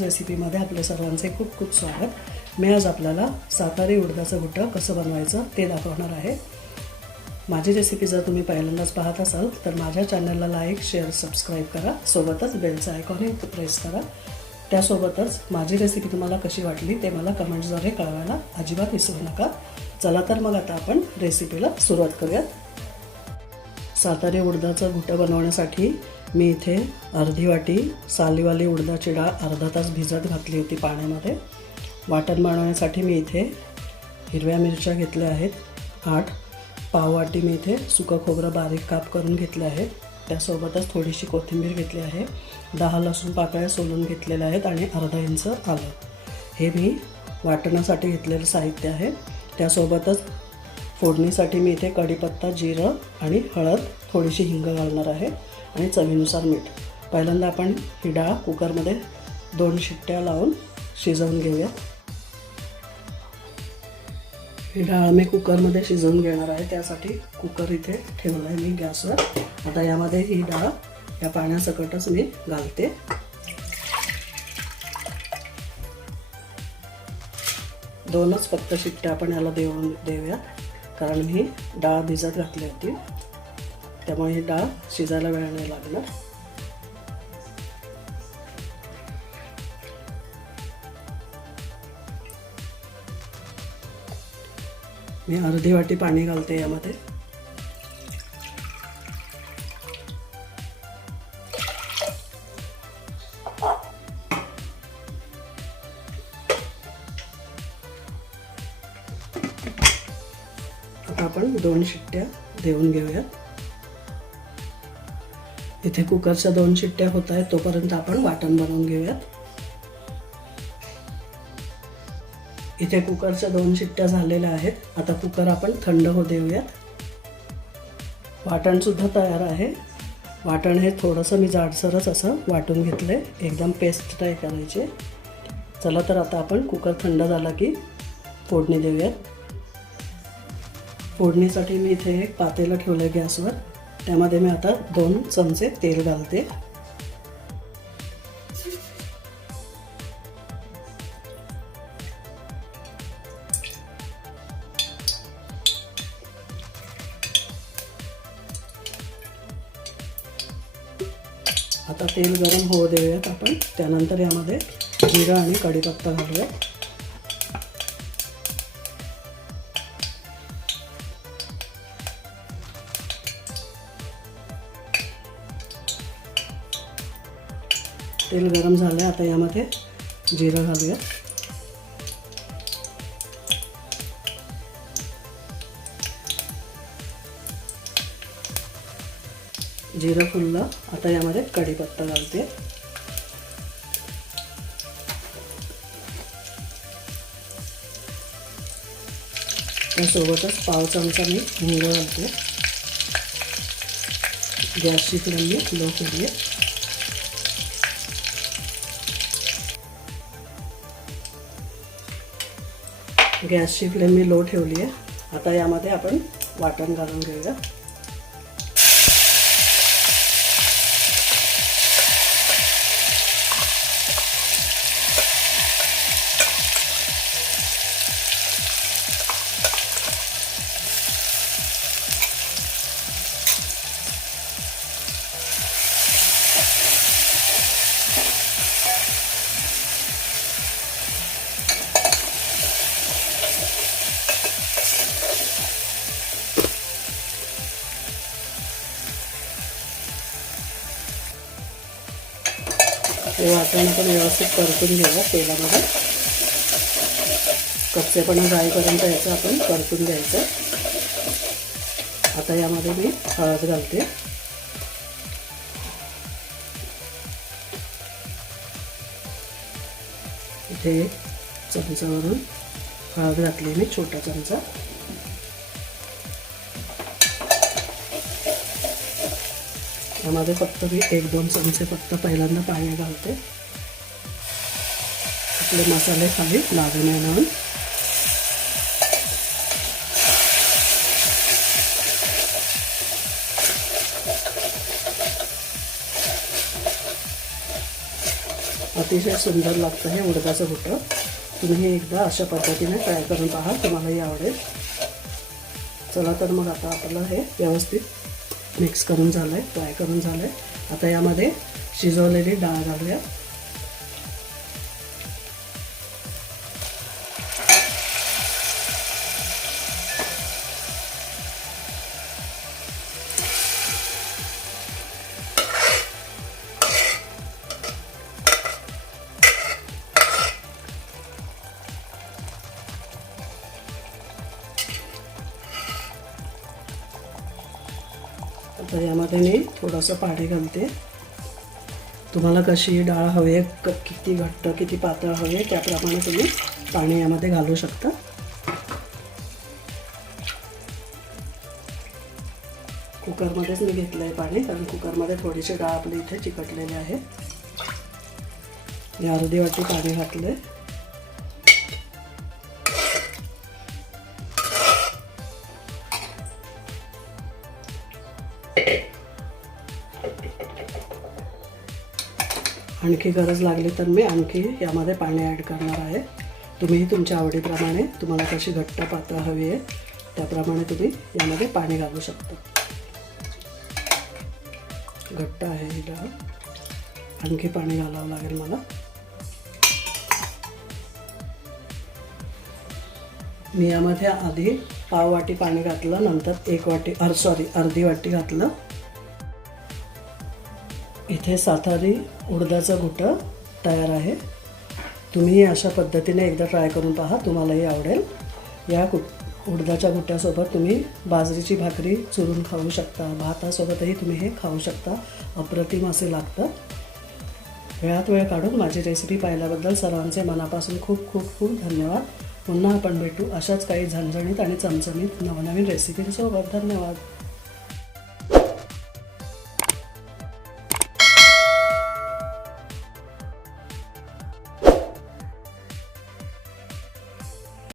रेसिपीमध्ये आपल्या सर्वांचे खूप खूप स्वागत. मी आज आपल्याला सातारी उडदाचं घुटं कसं बनवायचं ते दाखवणार आहे. माझी रेसिपी जर तुम्ही पहिल्यांदाच पाहत असाल तर माझ्या चॅनलला लाईक शेअर सबस्क्राईब करा. सोबतच बेलचं आयकॉनही प्रेस करा. त्यासोबतच माझी रेसिपी तुम्हाला कशी वाटली ते मला कमेंट्सद्वारे कळवायला अजिबात विसरू नका. चला तर मग आता आपण रेसिपीला सुरुवात करूयात. सातारी उडदाचं घुटं बनवण्यासाठी मी इथे अर्धी वाटी सालीवाली उडदाची डाळ अर्धा तास भिजत घातली होती पाण्यामध्ये. वाटण बनवण्यासाठी मी इथे हिरव्या मिरच्या घेतल्या आहेत. आठ पाववाटी मी इथे सुकं खोबरं बारीक काप करून घेतलं आहे. त्यासोबतच थोडीशी कोथिंबीर घेतली आहे. दहा लसूण पाकळ्या सोलून घेतलेल्या आहेत आणि अर्धा इंच आलं. हे मी वाटणासाठी घेतलेलं साहित्य आहे. त्यासोबतच फोडणीसाठी मी इथे कढीपत्ता जिरं आणि हळद थोडीशी हिंग घालणार आहे. आणि चवीनुसार मीठ. पहिल्यांदा आपण ही डाळ कुकरमध्ये दोन शिट्ट्या लावून शिजवून घेऊया. ही डाळ मी कुकरमध्ये शिजवून घेणार आहे. त्यासाठी कुकर इथे ठेवला आहे मी गॅसवर. आता यामध्ये ही डाळ या पाण्यासकटच मी घालते. दोनच फक्त शिट्ट्या आपण याला देऊन देऊया कारण मी डाळ भिजत घातली होती. त्यामुळे ही डाळ शिजायला वेळ नाही लागणार. मी अर्धी वाटी पाणी घालते यामध्ये. आता आपण दोन शिट्ट्या देऊन घेऊयात. इथे कुकरच्या दोन शिट्ट्या होत आहेत तोपर्यंत आपण वाटण बनवून घेऊयात. इथे कुकरच्या दोन शिट्ट्या झालेल्या आहेत. आता कुकर आपण थंड होऊ देऊयात. वाटणसुद्धा तयार आहे. वाटण हे थोडंसं मी जाडसरच असं वाटून घेतलं आहे एकदम पेस्ट ट्राय करायचे. चला तर आता आपण कुकर थंड झाला की फोडणी देऊयात. फोडणीसाठी मी इथे एक पातेलं ठेवलं आहे गॅसवर. त्यामध्ये मी आता दोन चमचे तेल घालते. आता तेल गरम होऊ देऊयात आपण. त्यानंतर यामध्ये जिरा आणि कढीपत्ता घालूयात. तेल गरम झालं आहे आता यामध्ये. जिरं घालूया जिरं फुललं. आता यामध्ये कढीपत्ता घालते. त्यासोबतच पाव चमचा मी हिंग घालते. गॅसची फ्लेम मी लो केली आहे गॅसची फ्लेम मी लो ठेवली आहे. आता यामध्ये आपण वाटण घालून घेऊया. हे वाटण आपण व्यवस्थित परतून घेऊया तेलामध्ये. कच्चेपणा जाईपर्यंत याचं आपण परतून घ्यायचं. आता यामध्ये मी हळद घालते. इथे चमचावरून हळद घातली मी छोटा चमचा. यामध्ये फक्त मी एक दोन चमचे फक्त पहिल्यांदा पाणी घालते. आपले मसाले खाली लागू नये म्हणून. अतिशय सुंदर लागतं हे उडदाचं घुटं. तुम्ही एकदा अशा पद्धतीने ट्राय करून पहा तुम्हालाही आवडेल. चला तर मग आता आपलं हे व्यवस्थित मिक्स करून झालं आहे फ्राय करून झालं आहे आता यामध्ये शिजवलेली डाळ घालूया. आता यामध्ये मी थोडंसं पाणी घालते. तुम्हाला कशी डाळ हवी आहे क- किती घट्ट किती पातळ हवी आहे त्याप्रमाणे तुम्ही पाणी यामध्ये घालू शकता. कुकरमध्येच मी घेतलं आहे पाणी कारण कुकरमध्ये थोडीशी डाळ आपली इथे चिकटलेली आहे. मी अर्धी वाटी पाणी घातलं आहे आणखी गरज लागली तर मी आणखी यामध्ये पाणी ॲड करणार आहे. तुम्हीही तुमच्या आवडीप्रमाणे तुम्हाला कशी घट्ट पात्र हवी आहे त्याप्रमाणे तुम्ही यामध्ये पाणी घालू शकता. घट्ट आहे ही डाळ आणखी पाणी घालावं लागेल मला. मी यामध्ये आधी पाव वाटी पाणी घातलं नंतर एक वाटी अर सॉरी अर्धी वाटी घातलं. इथे सातारी उडदाचं घुटं तयार आहे. तुम्ही अशा पद्धतीने एकदा ट्राय करून पहा तुम्हालाही आवडेल. या कु उडदाच्या घुट्यासोबत तुम्ही बाजरीची भाकरी चुरून खाऊ शकता भातासोबतही तुम्ही हे खाऊ शकता. अप्रतिम असे लागतं वेळात वेळ काढून माझी रेसिपी पाहिल्याबद्दल सर्वांचे मनापासून खूप खूप खूप धन्यवाद. पुन्हा आपण भेटू अशाच काही झणझणीत आणि चमचमीत नवनवीन रेसिपींसोबत धन्यवाद.